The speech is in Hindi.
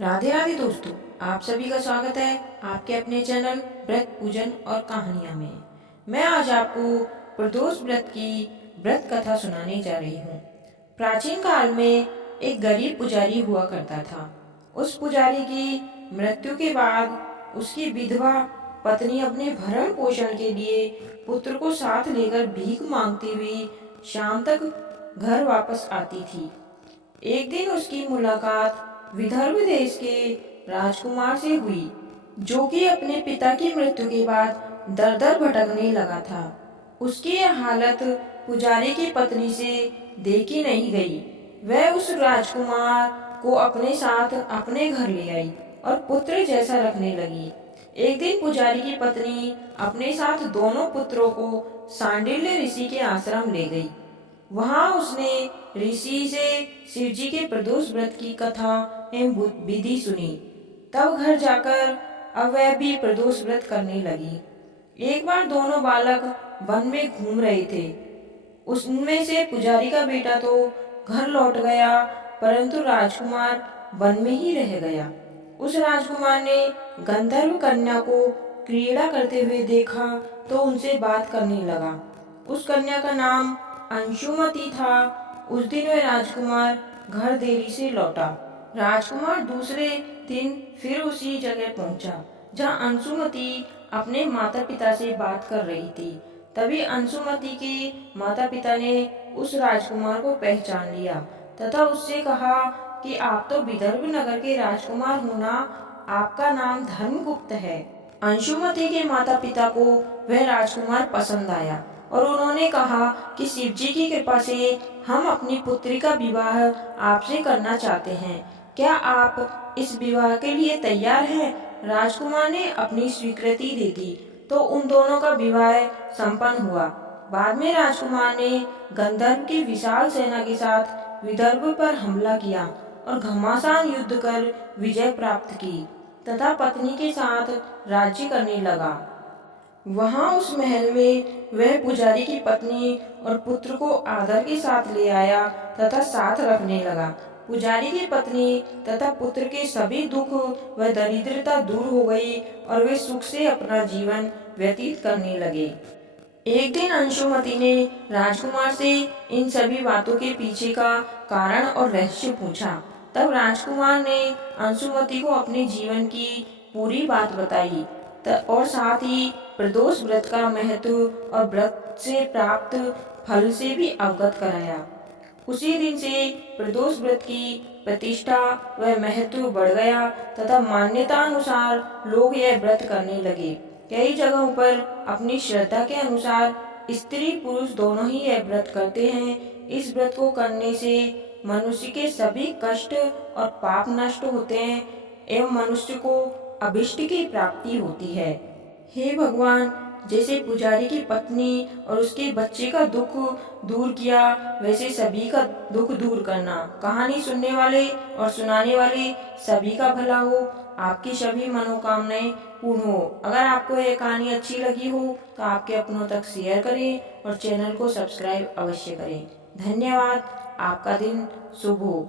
राधे राधे दोस्तों, आप सभी का स्वागत है आपके अपने चैनल व्रत पूजन और कहानियां में। मैं आज आपको प्रदोष व्रत की व्रत कथा सुनाने जा रही हूँ। प्राचीन काल में एक गरीब पुजारी हुआ करता था। उस पुजारी की मृत्यु के बाद उसकी विधवा पत्नी अपने भरण पोषण के लिए पुत्र को साथ लेकर भीख मांगती हुई शाम तक घर वापस आती थी। एक दिन उसकी मुलाकात विदर्भ देश के राजकुमार से हुई, जो कि अपने पिता की मृत्यु के बाद दर दर भटकने लगा था। उसकी यह हालत पुजारी की पत्नी से देखी नहीं गई। वह उस राजकुमार को अपने साथ अपने घर ले आई और पुत्र जैसा रखने लगी। एक दिन पुजारी की पत्नी अपने साथ दोनों पुत्रों को सांडिल्य ऋषि के आश्रम ले गई। वहां उसने ऋषि से शिव जी के प्रदोष व्रत की कथा एवं विधि सुनी। तब घर जाकर अब वह भी प्रदोष व्रत करने लगी। एक बार दोनों बालक वन में घूम रहे थे। उसमें से पुजारी का बेटा तो घर लौट गया, परंतु राजकुमार वन में ही रह गया। उस राजकुमार ने गंधर्व कन्या को क्रीड़ा करते हुए देखा तो उनसे बात करने लगा। उस कन्या का नाम अंशुमति था। उस दिन वह राजकुमार घर देरी से लौटा। राजकुमार दूसरे दिन फिर उसी जगह पहुंचा जहां अंशुमति अपने माता पिता से बात कर रही थी। तभी अंशुमति के माता पिता ने उस राजकुमार को पहचान लिया तथा उससे कहा कि आप तो विदर्भ नगर के राजकुमार हो ना, आपका नाम धर्मगुप्त है। अंशुमति के माता पिता को वह राजकुमार पसंद आया और उन्होंने कहा कि शिव जी की कृपा से हम अपनी पुत्री का विवाह आपसे करना चाहते हैं। क्या आप इस विवाह के लिए तैयार हैं? राजकुमार ने अपनी स्वीकृति दे दी तो उन दोनों का विवाह संपन्न हुआ। बाद में राजकुमार ने गंधर्व की विशाल सेना के साथ विदर्भ पर हमला किया और घमासान युद्ध कर विजय प्राप्त की तथा पत्नी के साथ राज्य करने लगा। वहां उस महल में वह पुजारी की पत्नी और पुत्र को आदर के साथ ले आया तथा साथ रखने लगा। पुजारी की पत्नी तथा पुत्र के सभी दुख व दरिद्रता दूर हो गई और वे सुख से अपना जीवन व्यतीत करने लगे। एक दिन अंशुमति ने राजकुमार से इन सभी बातों के पीछे का कारण और रहस्य पूछा। तब राजकुमार ने अंशुमति को अपने जीवन की पूरी बात बताई और साथ ही प्रदोष व्रत का महत्व और व्रत से प्राप्त फल से भी अवगत कराया। उसी दिन से प्रदोष व्रत की प्रतिष्ठा व महत्व बढ़ गया तथा मान्यता अनुसार लोग यह व्रत करने लगे। कई जगहों पर अपनी श्रद्धा के अनुसार स्त्री पुरुष दोनों ही यह व्रत करते हैं। इस व्रत को करने से मनुष्य के सभी कष्ट और पाप नष्ट होते हैं एवं मनुष्य को अभिष्ट की प्राप्ति होती है। हे भगवान, जैसे पुजारी की पत्नी और उसके बच्चे का दुख दूर किया, वैसे सभी का दुख दूर करना। कहानी सुनने वाले और सुनाने वाले सभी का भला हो, आपकी सभी मनोकामनाएं पूर्ण हो। अगर आपको यह कहानी अच्छी लगी हो तो आपके अपनों तक शेयर करें और चैनल को सब्सक्राइब अवश्य करें। धन्यवाद। आपका दिन शुभ हो।